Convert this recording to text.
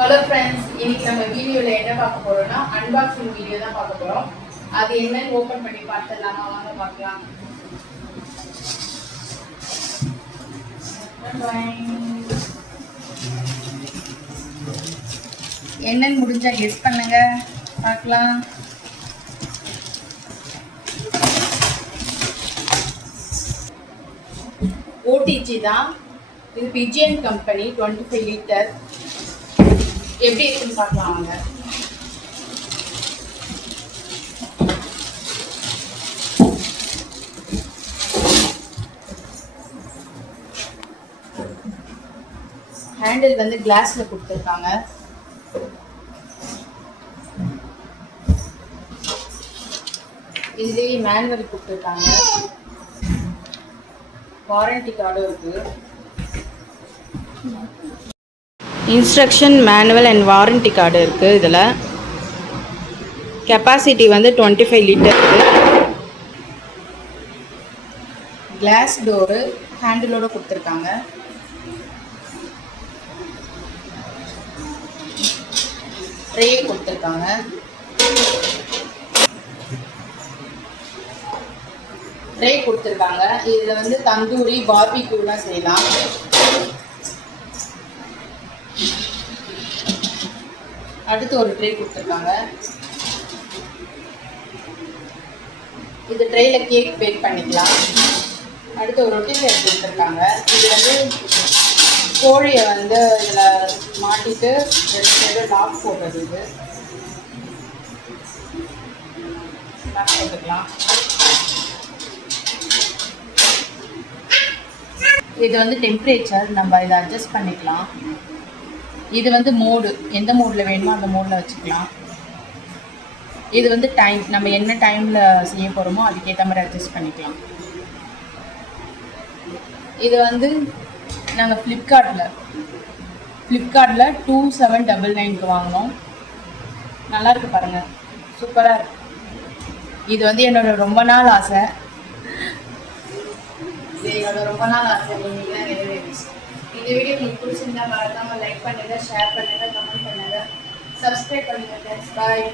Hello friends, இன்னைக்கு நம்ம வீடியோவில் என்ன பார்க்க போறோம்னா அன்பாக்சிங் வீடியோ தான் பார்க்க போறோம். அது என்னன்னு ஓப்பன் பண்ணி பார்த்துடலாமா? வாங்க பார்க்கலாம். என்னன்னு முடிஞ்சா கெஸ் பண்ணுங்க, பார்க்கலாம். ஓடிஜி தான் இது. பிஜிஎன் கம்பெனி 25 லிட்டர். எப்படி இருக்குன்னு பார்க்கலாம் வாங்க. ஹேண்டில் வந்து கிளாஸ்ல கொடுத்துருக்காங்க. இதுலேயே மேனுவல் கொடுத்துருக்காங்க. வாரண்டி கார்டும் இருக்கு. Instruction manual and warranty card இருக்குது. இதில் கெப்பாசிட்டி வந்து 25 லிட்டர். கிளாஸ் டோரு ஹேண்டிலோடு கொடுத்துருக்காங்க. ட்ரே கொடுத்துருக்காங்க. ட்ரே கொடுத்துருக்காங்க. இதில் வந்து தந்தூரி பார்பிக்யூலாம் செய்யலாம். அடுத்து ஒரு ட்ரே கொடுத்துருக்காங்க. இது ட்ரேல கேக் பேக் பண்ணிக்கலாம். அடுத்து ஒரு ரொட்டி செட் கொடுத்துருக்காங்க. இது வந்து கோழியை வந்து இதில் மாட்டிட்டு 2 சைடும் லாக் போடுறது. இது லாக் போட்டுக்கலாம். இது வந்து டெம்பரேச்சர், நம்ம இதை அட்ஜஸ்ட் பண்ணிக்கலாம். இது வந்து மோடு, எந்த மோடில் வேணுமோ அந்த மோடில் வச்சுக்கலாம். இது வந்து டைம், நம்ம என்ன டைமில் செய்ய போகிறோமோ அதுக்கேற்ற மாதிரி அட்ஜஸ்ட் பண்ணிக்கலாம். இது வந்து நாங்கள் ஃப்ளிப்கார்ட்டில் 2799க்கு வாங்கினோம். நல்லாயிருக்கு பாருங்கள், சூப்பராக இருக்கு. இது வந்து என்னோட ரொம்ப நாள் ஆசை. நிறைவேறிச்சு. இந்த வீடியோ உங்களுக்கு பிடிச்சிருந்தா மறக்காம லைக் பண்ணுங்க, ஷேர் பண்ணுங்க, கமெண்ட் பண்ணுங்க, சப்ஸ்கிரைப் பண்ணுங்க. பாய்.